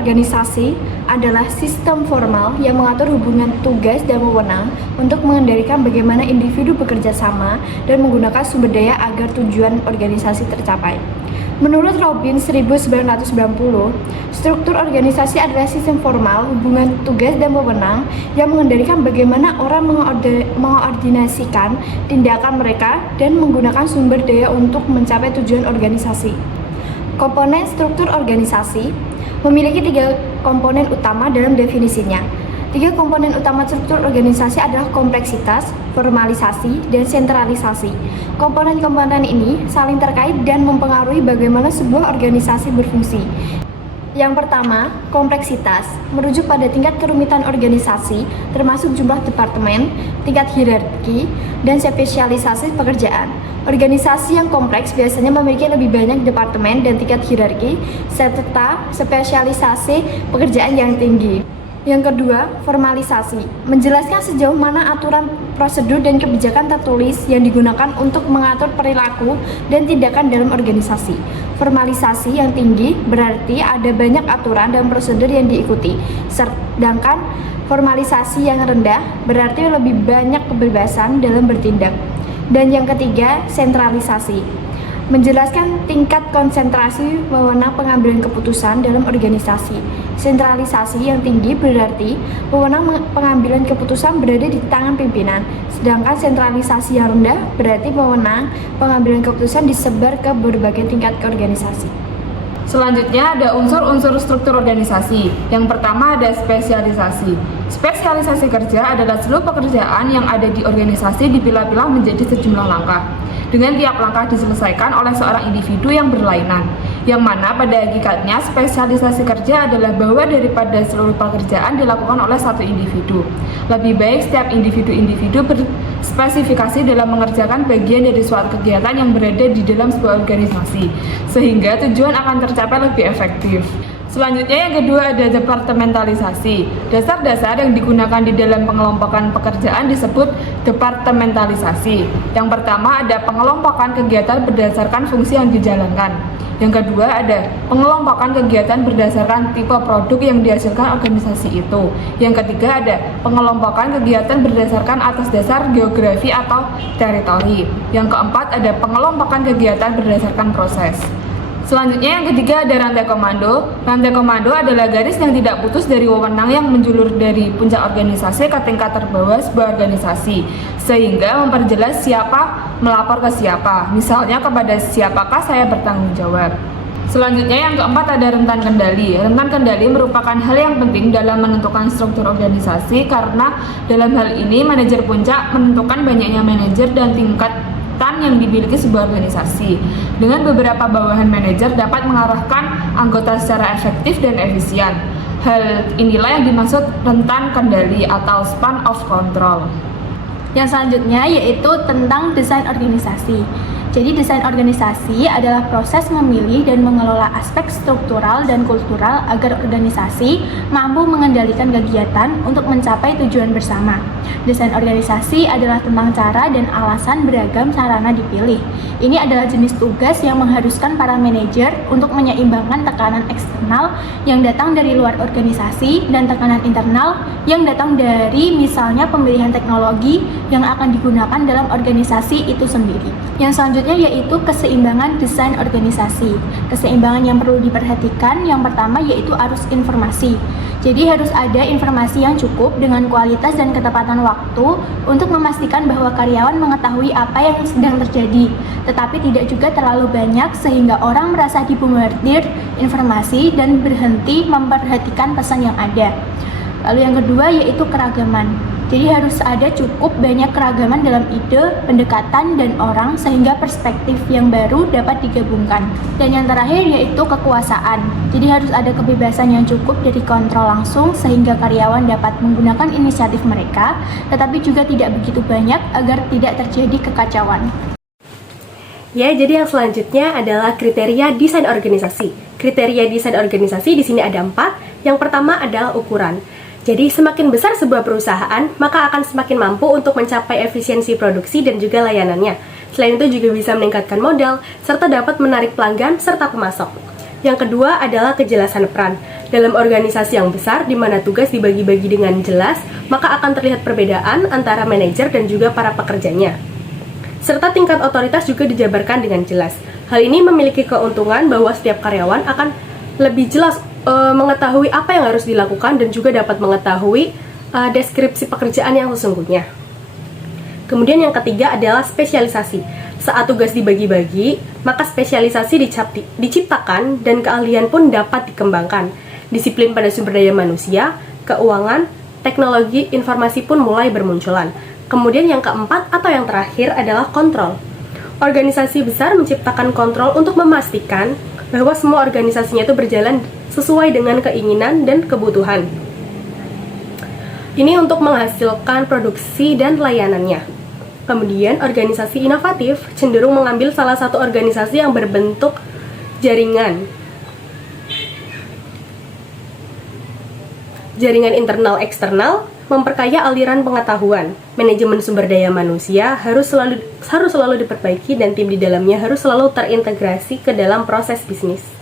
organisasi adalah sistem formal yang mengatur hubungan tugas dan wewenang untuk mengendalikan bagaimana individu bekerja sama dan menggunakan sumber daya agar tujuan organisasi tercapai. Menurut Robin 1990, struktur organisasi adalah sistem formal, hubungan tugas dan wewenang yang mengendalikan bagaimana orang mengordinasikan tindakan mereka dan menggunakan sumber daya untuk mencapai tujuan organisasi. Komponen struktur organisasi memiliki 3 komponen utama dalam definisinya. 3 komponen utama struktur organisasi adalah kompleksitas, formalisasi, dan sentralisasi. Komponen-komponen ini saling terkait dan mempengaruhi bagaimana sebuah organisasi berfungsi. Yang pertama, kompleksitas merujuk pada tingkat kerumitan organisasi, termasuk jumlah departemen, tingkat hierarki, dan spesialisasi pekerjaan. Organisasi yang kompleks biasanya memiliki lebih banyak departemen dan tingkat hierarki, serta spesialisasi pekerjaan yang tinggi. Yang kedua, formalisasi menjelaskan sejauh mana aturan, prosedur, dan kebijakan tertulis yang digunakan untuk mengatur perilaku dan tindakan dalam organisasi. Formalisasi yang tinggi berarti ada banyak aturan dan prosedur yang diikuti, sedangkan formalisasi yang rendah berarti lebih banyak kebebasan dalam bertindak. Dan yang ketiga, sentralisasi menjelaskan tingkat konsentrasi wewenang pengambilan keputusan dalam organisasi. Sentralisasi yang tinggi berarti wewenang pengambilan keputusan berada di tangan pimpinan, sedangkan sentralisasi yang rendah berarti wewenang pengambilan keputusan disebar ke berbagai tingkat organisasi. Selanjutnya ada unsur-unsur struktur organisasi. Yang pertama ada spesialisasi. Spesialisasi kerja adalah seluruh pekerjaan yang ada di organisasi dipilah-pilah menjadi sejumlah langkah, dengan tiap langkah diselesaikan oleh seorang individu yang berlainan, yang mana pada hakikatnya spesialisasi kerja adalah bahwa daripada seluruh pekerjaan dilakukan oleh satu individu. Lebih baik setiap individu berspesifikasi dalam mengerjakan bagian dari suatu kegiatan yang berada di dalam sebuah organisasi, sehingga tujuan akan tercapai lebih efektif. Selanjutnya yang kedua ada departementalisasi. Dasar-dasar yang digunakan di dalam pengelompokan pekerjaan disebut departementalisasi. Yang pertama ada pengelompokan kegiatan berdasarkan fungsi yang dijalankan. Yang kedua ada pengelompokan kegiatan berdasarkan tipe produk yang dihasilkan organisasi itu. Yang ketiga ada pengelompokan kegiatan berdasarkan atas dasar geografi atau teritori. Yang keempat ada pengelompokan kegiatan berdasarkan proses. Selanjutnya yang ketiga ada rantai komando. Rantai komando adalah garis yang tidak putus dari wewenang yang menjulur dari puncak organisasi ke tingkat terbawah sebuah organisasi, sehingga memperjelas siapa melapor ke siapa. Misalnya kepada siapakah saya bertanggung jawab. Selanjutnya yang keempat ada rentan kendali. Rentan kendali merupakan hal yang penting dalam menentukan struktur organisasi karena dalam hal ini manajer puncak menentukan banyaknya manajer dan tingkat yang dimiliki sebuah organisasi. Dengan beberapa bawahan manajer dapat mengarahkan anggota secara efektif dan efisien. Hal inilah yang dimaksud rentan kendali atau span of control. Yang selanjutnya yaitu tentang desain organisasi. Jadi desain organisasi adalah proses memilih dan mengelola aspek struktural dan kultural agar organisasi mampu mengendalikan kegiatan untuk mencapai tujuan bersama. Desain organisasi adalah tentang cara dan alasan beragam sarana dipilih. Ini adalah jenis tugas yang mengharuskan para manajer untuk menyeimbangkan tekanan eksternal yang datang dari luar organisasi dan tekanan internal yang datang dari misalnya pemilihan teknologi yang akan digunakan dalam organisasi itu sendiri. Yang selanjutnya yaitu keseimbangan desain organisasi. Keseimbangan yang perlu diperhatikan yang pertama yaitu arus informasi. Jadi harus ada informasi yang cukup dengan kualitas dan ketepatan waktu untuk memastikan bahwa karyawan mengetahui apa yang sedang terjadi, tetapi tidak juga terlalu banyak sehingga orang merasa dibombardir informasi dan berhenti memperhatikan pesan yang ada. Lalu yang kedua yaitu keragaman. Jadi harus ada cukup banyak keragaman dalam ide, pendekatan, dan orang sehingga perspektif yang baru dapat digabungkan. Dan yang terakhir yaitu kekuasaan. Jadi harus ada kebebasan yang cukup dari kontrol langsung sehingga karyawan dapat menggunakan inisiatif mereka, tetapi juga tidak begitu banyak agar tidak terjadi kekacauan. Ya, jadi yang selanjutnya adalah kriteria desain organisasi. Kriteria desain organisasi di sini ada 4. Yang pertama adalah ukuran. Jadi semakin besar sebuah perusahaan, maka akan semakin mampu untuk mencapai efisiensi produksi dan juga layanannya. Selain itu juga bisa meningkatkan modal, serta dapat menarik pelanggan serta pemasok. Yang kedua adalah kejelasan peran. Dalam organisasi yang besar di mana tugas dibagi-bagi dengan jelas, maka akan terlihat perbedaan antara manajer dan juga para pekerjanya. Serta tingkat otoritas juga dijabarkan dengan jelas. Hal ini memiliki keuntungan bahwa setiap karyawan akan lebih jelas mengetahui apa yang harus dilakukan dan juga dapat mengetahui deskripsi pekerjaan yang sesungguhnya. Kemudian yang ketiga adalah spesialisasi. Saat tugas dibagi-bagi, maka spesialisasi diciptakan dan keahlian pun dapat dikembangkan. Disiplin pada sumber daya manusia, keuangan, teknologi, informasi pun mulai bermunculan. Kemudian yang keempat atau yang terakhir adalah kontrol. Organisasi besar menciptakan kontrol untuk memastikan bahwa semua organisasinya itu berjalan sesuai dengan keinginan dan kebutuhan. Ini untuk menghasilkan produksi dan layanannya. Kemudian, organisasi inovatif cenderung mengambil salah satu organisasi yang berbentuk jaringan. Jaringan internal-eksternal memperkaya aliran pengetahuan. Manajemen sumber daya manusia harus selalu diperbaiki dan tim di dalamnya harus selalu terintegrasi ke dalam proses bisnis.